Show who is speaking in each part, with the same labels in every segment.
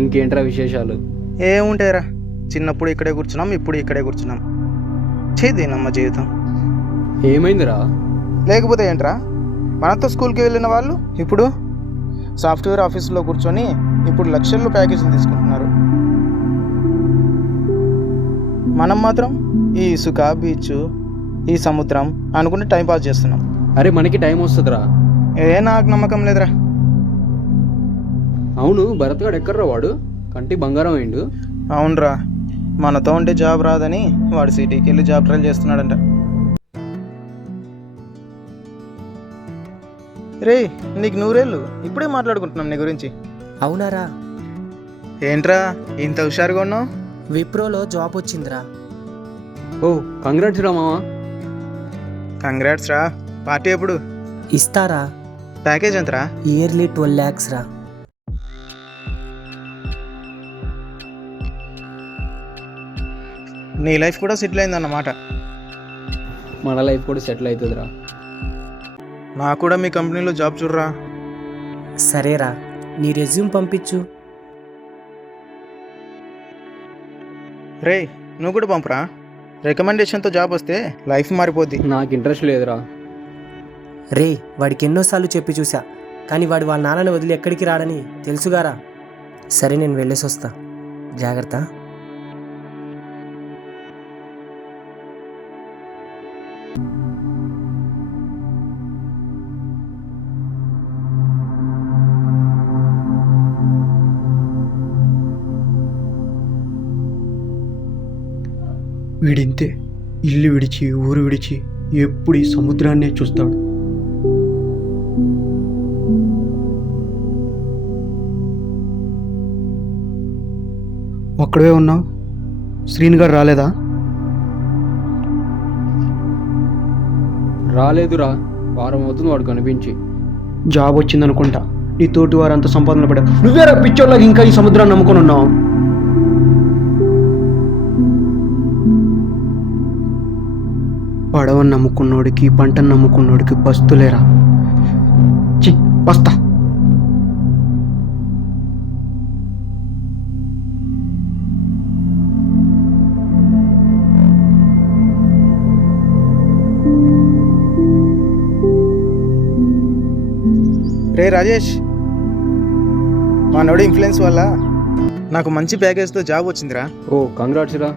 Speaker 1: ఏంట్రా విశేషాలు?
Speaker 2: ఏముంటాయిరా? చిన్నప్పుడు ఇక్కడే కూర్చున్నాం ఇప్పుడు ఇక్కడే కూర్చున్నాం. చేదేనమ్మ జీవితం.
Speaker 1: ఏమైందిరా?
Speaker 2: లేకపోతే ఏంట్రా? మనతో స్కూల్కి వెళ్ళిన వాళ్ళు ఇప్పుడు? సాఫ్ట్వేర్ ఆఫీసులో కూర్చొని ఇప్పుడు లక్షల్లో ప్యాకేజీలు తీసుకుంటున్నారు. మనం మాత్రం ఈ ఇసుక బీచ్ ఈ సముద్రం అనుకుంటే టైం పాస్ చేస్తున్నాం.
Speaker 1: అరే మనకి టైం వస్తుందిరా.
Speaker 2: ఏ నాకు నమ్మకం లేదురా.
Speaker 1: అవును భరత్గాడు ఎక్కడ్రా వాడు? కంటి బంగారం అయిండు.
Speaker 2: అవునరా. మనతో ఉంటే జాబ్ రాదని వాడు సిటీకి వెళ్ళి జాబ్ ట్రైల్ చేస్తున్నాడంట. రే నీకు నూరేళ్ళు. ఇప్పుడే మాట్లాడుకుంటున్నాం నీ గురించి.
Speaker 3: అవునారా.
Speaker 2: ఏంట్రా ఇంత హుషారుగా ఉన్నావు?
Speaker 3: విప్రోలో జాబ్ వచ్చిందిరా.
Speaker 1: ఓ కంగ్రాట్స్ రా మావా.
Speaker 2: కంగ్రాట్స్ రా. పార్టీ ఎప్పుడు?
Speaker 3: ఇస్తారా.
Speaker 2: ప్యాకేజ్ ఎంతరా?
Speaker 3: ఇయర్లీ ట్వెల్వ్ ల్యాక్స్ రా.
Speaker 2: నీ లైఫ్ కూడా సెటిల్ అయిందన్నమాట.
Speaker 1: మన లైఫ్ కూడా సెటిల్ అవుతుందిరా.
Speaker 2: నాకు కూడా మీ కంపెనీలో జాబ్ చూడరా.
Speaker 3: సరేరా నీ రెజ్యూమ్ పంపించు.
Speaker 2: రే నువ్వు కూడా పంపురా. రికమెండేషన్తో జాబ్ వస్తే లైఫ్ మారిపోద్ది.
Speaker 1: నాకు ఇంట్రెస్ట్ లేదురా.
Speaker 3: రే వాడికి ఎన్నోసార్లు చెప్పి చూసా కానీ వాడు వాళ్ళ నాన్నని వదిలి ఎక్కడికి రాడని తెలుసుగారా? సరే నేను వెళ్ళేసి వస్తా. జాగ్రత్త.
Speaker 4: వీడింతే ఇల్లు విడిచి ఊరు విడిచి ఎప్పుడు ఈ సముద్రాన్నే చూస్తాడు. ఒక్కడే ఉన్నావు? శ్రీని గారు రాలేదా?
Speaker 1: రాలేదురా. వారం అవుతుంది వాడు కనిపించి.
Speaker 4: జాబ్ వచ్చిందనుకుంటా. నీ తోటి వారు అంత సంపాదన పడ్డా నువ్వేరా పిచ్చోళ్ళకి ఇంకా ఈ సముద్రాన్ని నమ్ముకొని ఉన్నావు? పడవని నమ్ముకున్నోడికి పంటను నమ్ముకున్నోడికి బస్తులేరా? చి బస్తా.
Speaker 2: రే రాజేష్ మనోడి ఇన్ఫ్లుయెన్స్ వల్ల నాకు మంచి ప్యాకేజ్తో జాబ్ వచ్చిందిరా.
Speaker 1: ఓ కంగ్రాట్స్ రా.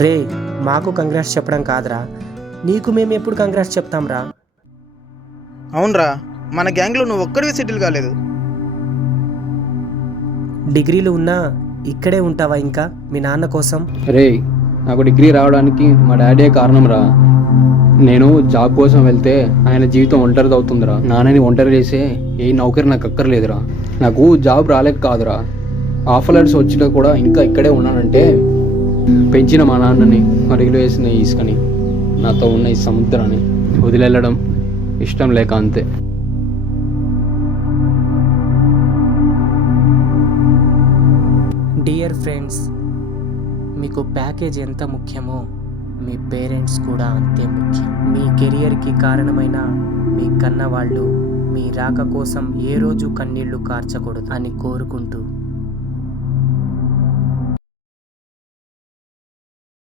Speaker 3: రే మాకు కంగ్రాట్స్ చెప్పడం కాదురా. నీకు మేము ఎప్పుడు కంగ్రాట్స్ చెప్తాంరా?
Speaker 2: అవునరా. మన గ్యాంగ్లో నువ్వు ఒక్కడివి సెటిల్ కాలేదు.
Speaker 3: డిగ్రీలు ఉన్నా ఇక్కడే ఉంటావా ఇంకా? మీ నాన్న కోసం?
Speaker 1: రే నాకు డిగ్రీ రావడానికి మా డాడీ కారణం రా నేను జాబ్ కోసం వెళ్తే ఆయన జీవితం ఒంటరిది అవుతుందిరా. నాన్నని ఒంటరి చేసే ఏ నౌకరి నాకు అక్కర్లేదురా. నాకు జాబ్ రాలేక కాదురా. ఆఫర్ లెటర్స్ వచ్చినా కూడా ఇంకా ఇక్కడే ఉన్నానంటే పెంచిన మా నాన్నని మరుగులు వేసిన ఇసుకని నాతో ఉన్న ఈ సముద్రాన్ని వదిలేళ్ళడం ఇష్టం లేక అంతే.
Speaker 3: డియర్ ఫ్రెండ్స్ మీకు ప్యాకేజ్ ఎంత ముఖ్యమో మీ పేరెంట్స్ కూడా అంతే ముఖ్యం. మీ కెరియర్కి కారణమైన మీ కన్న వాళ్ళు మీ రాక కోసం ఏ రోజు కన్నీళ్ళు కార్చకూడదు అని కోరుకుంటూ